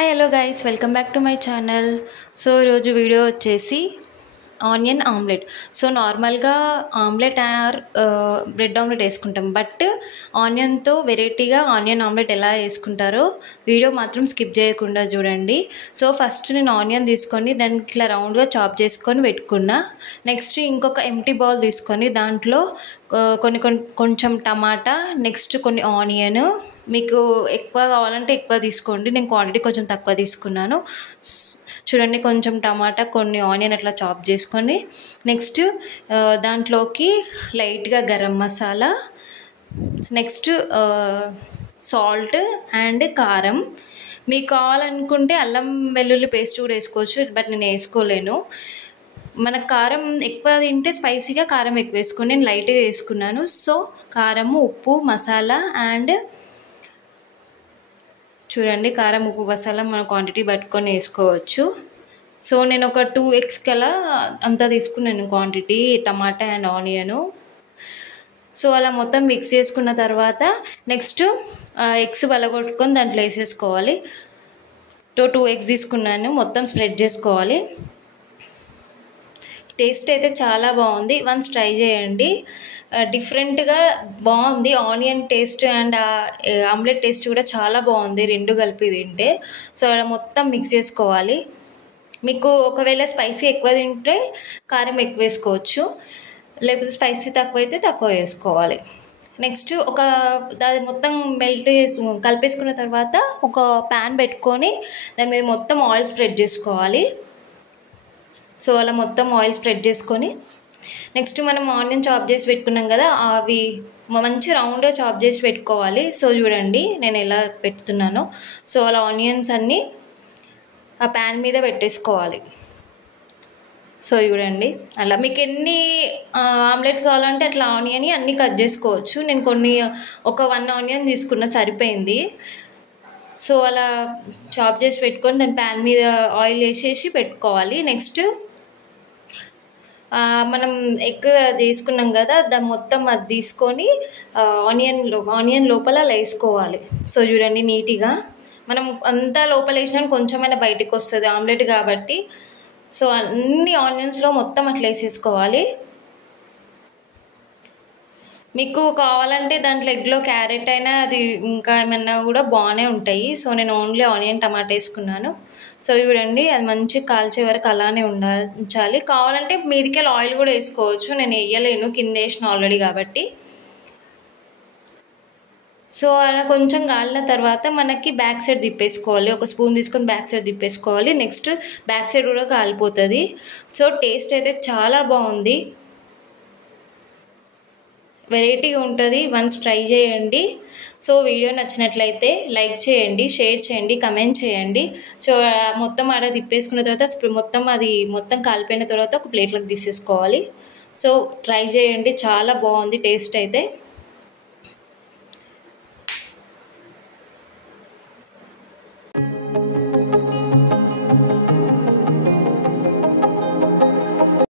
Hi hello guys welcome back to my channel. So ఈరోజు video వచ్చేసి onion omelette. So నార్మల్గా omelette are bread omelette వేసుకుంటాం, but ఆనియన్తో వెరైటీగా onion omelette ఎలా వేసుకుంటారో video మాత్రం స్కిప్ చేయకుండా చూడండి. సో ఫస్ట్ నేను ఆనియన్ తీసుకొని దానికి ఇట్లా రౌండ్గా చాప్ చేసుకొని పెట్టుకున్నా. నెక్స్ట్ ఇంకొక ఎంటీ బౌల్ తీసుకొని దాంట్లో కొంచెం టమాటా, నెక్స్ట్ కొన్ని ఆనియన్, మీకు ఎక్కువ కావాలంటే ఎక్కువ తీసుకోండి, నేను క్వాంటిటీ కొంచెం తక్కువ తీసుకున్నాను. చూడండి, కొంచెం టమాటా, కొన్ని ఆనియన్ అట్లా చాప్ చేసుకొని నెక్స్ట్ దాంట్లోకి లైట్గా garam masala, next salt and కారం. మీకు కావాలనుకుంటే అల్లం వెల్లుల్లి పేస్ట్ కూడా వేసుకోవచ్చు, బట్ నేను వేసుకోలేను. మనకు కారం ఎక్కువ తింటే స్పైసీగా కారం ఎక్కువ వేసుకొని నేను లైట్గా వేసుకున్నాను. సో కారము, ఉప్పు, మసాలా అండ్ చూడండి కారం, ఉప్పు, మసాలా మన క్వాంటిటీ పట్టుకొని వేసుకోవచ్చు. సో నేను ఒక 2x కలా అంతా తీసుకున్నాను quantity, tomato and onion. So అలా మొత్తం మిక్స్ చేసుకున్న తర్వాత నెక్స్ట్ ఎగ్స్ వలగొట్టుకొని దాంట్లో వేసేసుకోవాలి. 2x తీసుకున్నాను, మొత్తం స్ప్రెడ్ చేసుకోవాలి. టేస్ట్ అయితే చాలా బాగుంది, వన్స్ ట్రై చేయండి. డిఫరెంట్గా బాగుంది. Onion taste and omelette taste కూడా చాలా బాగుంది, రెండు కలిపి తింటే. సో అలా మొత్తం మిక్స్ చేసుకోవాలి. మీకు ఒకవేళ స్పైసీ ఎక్కువ తింటే కారం ఎక్కువ వేసుకోవచ్చు, లేకపోతే స్పైసీ తక్కువ అయితే తక్కువ వేసుకోవాలి. నెక్స్ట్ దాని మొత్తం కలిపేసుకున్న తర్వాత ఒక ప్యాన్ పెట్టుకొని దాని మీద మొత్తం ఆయిల్ స్ప్రెడ్ చేసుకోవాలి. సో అలా మొత్తం ఆయిల్ స్ప్రెడ్ చేసుకొని నెక్స్ట్ మనం ఆనియన్ చాప్ చేసి పెట్టుకున్నాం కదా, అవి మంచి రౌండ్గా చాప్ చేసి పెట్టుకోవాలి. సో చూడండి నేను ఎలా పెడుతున్నానో. సో అలా ఆనియన్స్ అన్నీ ఆ ప్యాన్ మీద పెట్టేసుకోవాలి. సో చూడండి, అలా మీకు ఎన్ని ఆమ్లెట్స్ కావాలంటే అట్లా ఆనియన్ అన్నీ కట్ చేసుకోవచ్చు. నేను ఒక 1 ఆనియన్ తీసుకున్న సరిపోయింది. సో అలా చాప్ చేసి పెట్టుకొని దాని ప్యాన్ మీద ఆయిల్ వేసేసి పెట్టుకోవాలి. నెక్స్ట్ మనం ఎగ్ చేసుకున్నాం కదా, దాన్ని మొత్తం అది తీసుకొని ఆనియన్ లోపల అలా వేసుకోవాలి. సో చూడండి నీట్గా మనం అంతా లోపల వేసినా కొంచెమైనా బయటికి వస్తుంది ఆమ్లెట్ కాబట్టి. సో అన్ని ఆనియన్స్లో మొత్తం అట్లా వేసేసుకోవాలి. మీకు కావాలంటే దాంట్లో ఎగ్లో క్యారెట్ అయినా అది ఇంకా ఏమన్నా కూడా బాగానే ఉంటాయి. సో నేను ఓన్లీ ఆనియన్ టమాటా వేసుకున్నాను. సో చూడండి అది మంచిగా కాల్చే వరకు అలానే ఉంచాలి. కావాలంటే మీదికెళ్ళి ఆయిల్ కూడా వేసుకోవచ్చు, నేను వేయలేను, కింద వేసిన ఆల్రెడీ కాబట్టి. సో అలా కొంచెం కాలిన తర్వాత మనకి బ్యాక్ సైడ్ తిప్పేసుకోవాలి. ఒక స్పూన్ తీసుకొని బ్యాక్ సైడ్ తిప్పేసుకోవాలి. నెక్స్ట్ బ్యాక్ సైడ్ కూడా కాలిపోతుంది. సో టేస్ట్ అయితే చాలా బాగుంది, వెరైటీగా ఉంటుంది, వన్స్ ట్రై చేయండి. సో వీడియో నచ్చినట్లయితే లైక్ చేయండి, షేర్ చేయండి, కమెంట్ చేయండి. సో మొత్తం ఆడ తిప్పేసుకున్న తర్వాత మొత్తం కాలిపోయిన తర్వాత ఒక ప్లేట్లోకి తీసేసుకోవాలి. సో ట్రై చేయండి, చాలా బాగుంది టేస్ట్ అయితే.